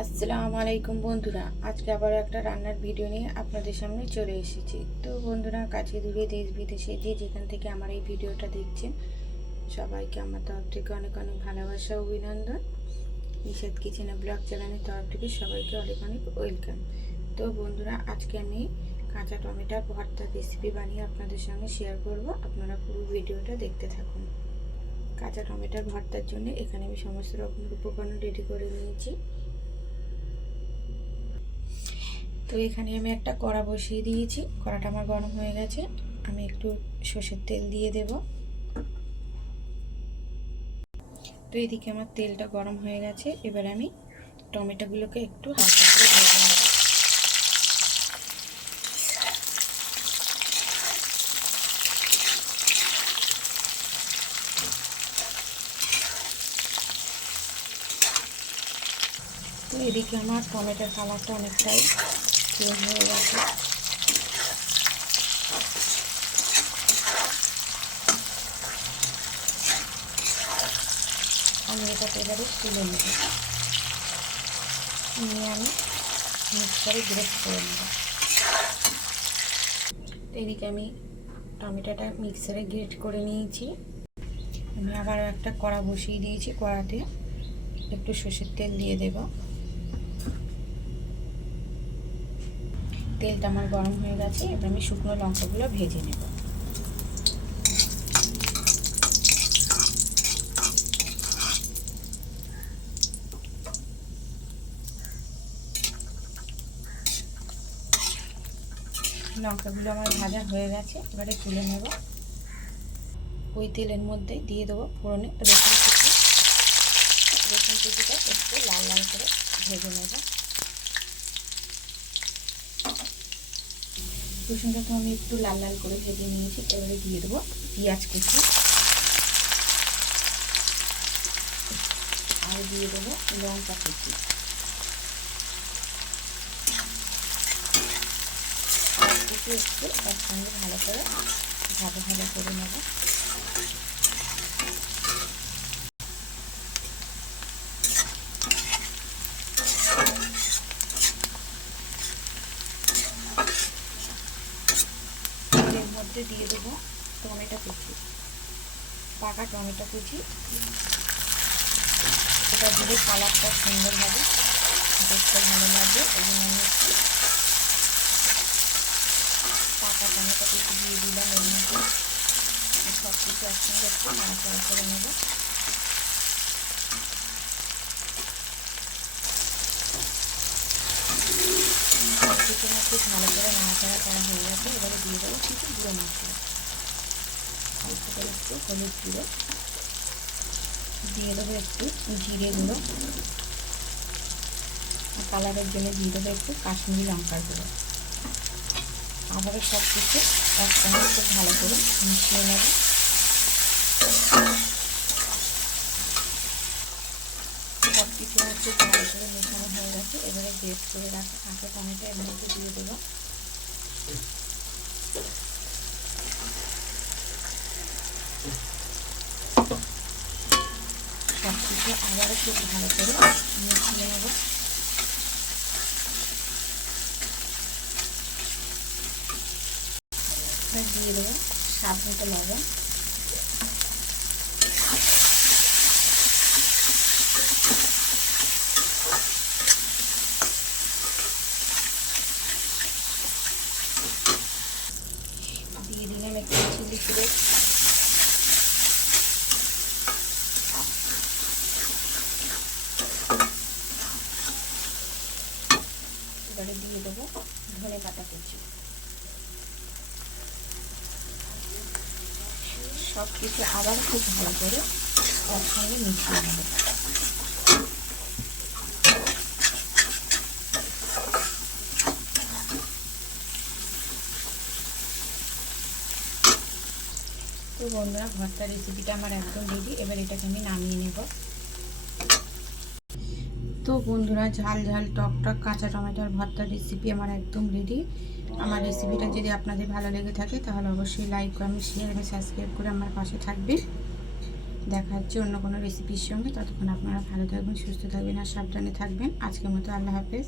আসসালামু আলাইকুম বন্ধুরা, আজকে আবার একটা রান্নার ভিডিও নিয়ে আপনাদের সামনে চলে এসেছি। তো বন্ধুরা, কাছে দূরে দেশ বিদেশে যে যেখান থেকে আমার এই ভিডিওটা দেখছেন, সবাইকে আমার তরফ থেকে অনেক অনেক ভালোবাসা অভিনন্দন। নিষেধ কিচেনে ব্লগ চ্যানেলের তরফ থেকে সবাইকে অনেক অনেক ওয়েলকাম। তো বন্ধুরা, আজকে আমি কাঁচা টমেটোর ভর্তার রেসিপি বানিয়ে আপনাদের সঙ্গে শেয়ার করব। আপনারা পুরো ভিডিওটা দেখতে থাকুন। কাঁচা টমেটোর ভর্তার জন্য এখানে আমি সমস্ত রকমের উপকরণ রেডি করে নিয়েছি। তো এখানে আমি একটা কড়া বসিয়ে দিয়েছি, কড়াটা আমার গরম হয়ে গেছে। আমি একটু সর্ষের তেল দিয়ে দেব। তো এদিকে আমার তেলটা গরম হয়ে গেছে, এবার আমি টমেটোগুলোকে একটু হালকা করে ভেজে নেব। তো এদিকে আমার টমেটোর কালারটা অনেকটাই চেঞ্জ হয়ে গেছে। আমি এটাকে এবারে তুলে নেব, নিয়ে আমি মিক্সারে গ্রেট করে নেব। তো এদিকে আমি টমেটোটা মিক্সারে গ্রেট করে নিয়েছি। আমি আবার একটা কড়া বসিয়ে দিয়েছি, কড়াতে একটু সর্ষের তেল দিয়ে দেব। তেলটা আমার গরম হয়ে গেছে, এবার আমি শুকনো লঙ্কাগুলো ভেজে নেব। লঙ্কাগুলো আমার ভাজা হয়ে গেছে, এবারে তুলে নেব। ওই তেলের মধ্যে দিয়ে দেবো ফোড়নে রসুন কুচি। রসুন কুচিটা একটু লাল লাল করে ভেজে নেব। রসুনটা তো আমি একটু লাল লাল করে ভেজে নিয়েছি, এবারে দিয়ে দেবো পেঁয়াজ কুচি, আর দিয়ে দেবো লঙ্কা কুচি। সব কিছু একটু একসঙ্গে ভালো করে ভাজা ভাজা করে নেব। এর মধ্যে দিয়ে দেবো টমেটো কুচি, পাকা টমেটো কুচি। এটা দিলে কালারটা সুন্দর হবে, দেখতে ভালো লাগবে। এই জন্য আমি একটু পাকা টমেটো কুচি দিয়ে দিলাম এর মধ্যে। সব কিছু একসঙ্গে একটু নাড়াচাড়া করে নেব। সব কিছু একটু ভালো করে নাড়াচাড়া করা হয়ে গেছে, এবারে দিয়ে দেবো কিছু গুঁড়ো মশলা। অল্প করে একটু হলুদ গুঁড়ো দিয়ে দেবো, একটু জিরে গুঁড়ো, আর কালারের জন্য দিয়ে দেবো একটু কাশ্মীরি লঙ্কার গুঁড়ো। আবারও সব কিছু একসঙ্গে খুব ভালো করে মিশিয়ে নেব। সব কিছু হচ্ছে ভালো করে মেশানো হয়ে গেছে, এবারে গ্রেট করে রাখা কাঁচা টমেটো এর মধ্যে দিয়ে দেবো। সব কিছু আবারও খুব ভালো করে মিশিয়ে নেব। দিয়ে দেবো স্বাদ মতো লবণ, দিয়ে দিলাম একটু চিলি ফ্লেক্স, এবারে দিয়ে দেবো ধনে পাতা কুচি। সব কিছু আবার খুব ভালো করে একসঙ্গে মিশিয়ে নেব। তো বন্ধুরা, ভর্তার রেসিপিটা আমার একদম রেডি, এবার এটাকে আমি নামিয়ে নেব। তো বন্ধুরা, ঝাল ঝাল টক টক কাঁচা টমেটোর ভর্তার রেসিপি আমার একদম রেডি। আমার রেসিপিটা যদি আপনাদের ভালো লেগে থাকে তাহলে অবশ্যই লাইক কমেন্ট শেয়ার এবং সাবস্ক্রাইব করে আমার পাশে থাকবেন। দেখা হচ্ছে অন্য কোনো রেসিপির সঙ্গে। ততক্ষণ আপনারা ভালো থাকবেন, সুস্থ থাকবেন আর সাবধানে থাকবেন। আজকের মতো আল্লাহ হাফেজ।